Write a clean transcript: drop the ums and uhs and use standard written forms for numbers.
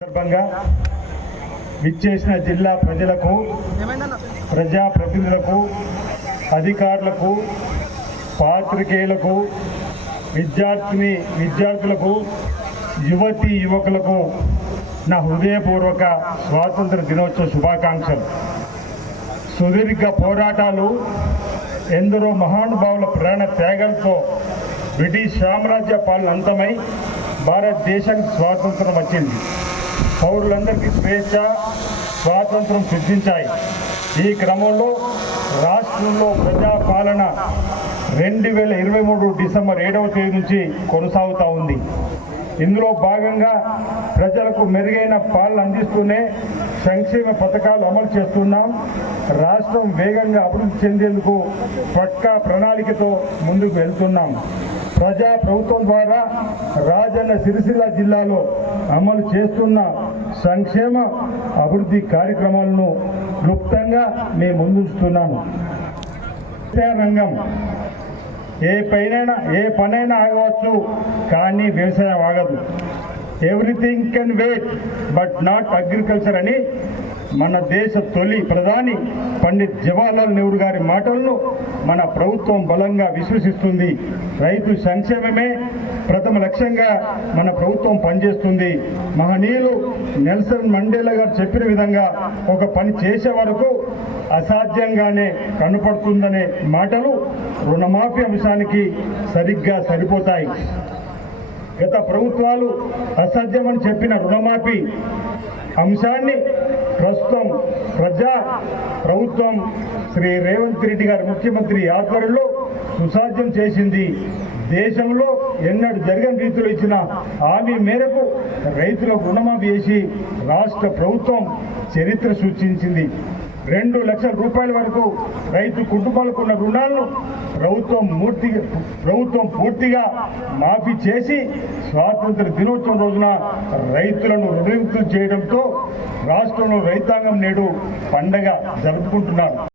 సందర్భంగా విచ్చేసిన జిల్లా ప్రజలకు, ప్రజాప్రతినిధులకు, అధికారులకు, పాత్రికేయులకు, విద్యార్థులకు, యువతీ యువకులకు నా హృదయపూర్వక స్వాతంత్ర దినోత్సవ శుభాకాంక్షలు. సుదీర్ఘ పోరాటాలు, ఎందరో మహానుభావుల ప్రాణ త్యాగంతో బ్రిటిష్ సామ్రాజ్య పాలన అంతమై భారతదేశానికి స్వాతంత్రం వచ్చింది. పౌరులందరికీ స్వేచ్ఛ, స్వాతంత్రం సిద్ధించాయి. ఈ క్రమంలో రాష్ట్రంలో ప్రజాపాలన 2023 డిసెంబర్ 7వ తేదీ నుంచి కొనసాగుతూ ఉంది. ఇందులో భాగంగా ప్రజలకు మెరుగైన పాలన అందిస్తూనే సంక్షేమ పథకాలు అమలు చేస్తున్నాం. రాష్ట్రం వేగంగా అభివృద్ధి చెందేందుకు పక్కా ప్రణాళికతో ముందుకు వెళ్తున్నాం. ప్రజా ప్రభుత్వం ద్వారా రాజన్న సిరిసిల్ల జిల్లాలో అమలు చేస్తున్న సంక్షేమ అభివృద్ధి కార్యక్రమాలను క్లుప్తంగా మేము ముందుస్తున్నాను. రంగం ఏ పనైనా ఆగవచ్చు, కానీ వ్యవసాయం ఆగదు. Everything can wait but not agriculture అని మన దేశ తొలి ప్రధాని పండిత్ జవహర్లాల్ నెహ్రూ గారి మాటలను మన ప్రభుత్వం బలంగా విశ్వసిస్తుంది. రైతు సంక్షేమమే ప్రథమ లక్ష్యంగా మన ప్రభుత్వం పనిచేస్తుంది. మహనీయులు నెల్సన్ మండేలా గారు చెప్పిన విధంగా ఒక పని చేసే వరకు అసాధ్యంగానే కనపడుతుందనే మాటలు రుణమాఫీ అంశానికి సరిగ్గా సరిపోతాయి. గత ప్రభుత్వాలు అసాధ్యమని చెప్పిన రుణమాఫీ అంశాన్ని ప్రస్తుతం ప్రభుత్వం శ్రీ రేవంత్ రెడ్డి గారి ముఖ్యమంత్రి ఆధ్వర్యంలో సుసాధ్యం చేసింది. దేశంలో ఎన్నడూ జరగని రీతిలో ఇచ్చిన హామీ మేరకు రైతులకు రుణమాఫీ చేసి రాష్ట్ర ప్రభుత్వం చరిత్ర సృష్టించింది. 2 లక్షల రూపాయల వరకు రైతు కుటుంబాలకు ఉన్న రుణాలను ప్రభుత్వం పూర్తిగా మాఫీ చేసి స్వాతంత్ర దినోత్సవం రోజున రైతులను రుణముక్తులు చేయడంతో రాష్ట్రంలో రైతాంగం నేడు పండగ జరుపుకుంటున్నారు.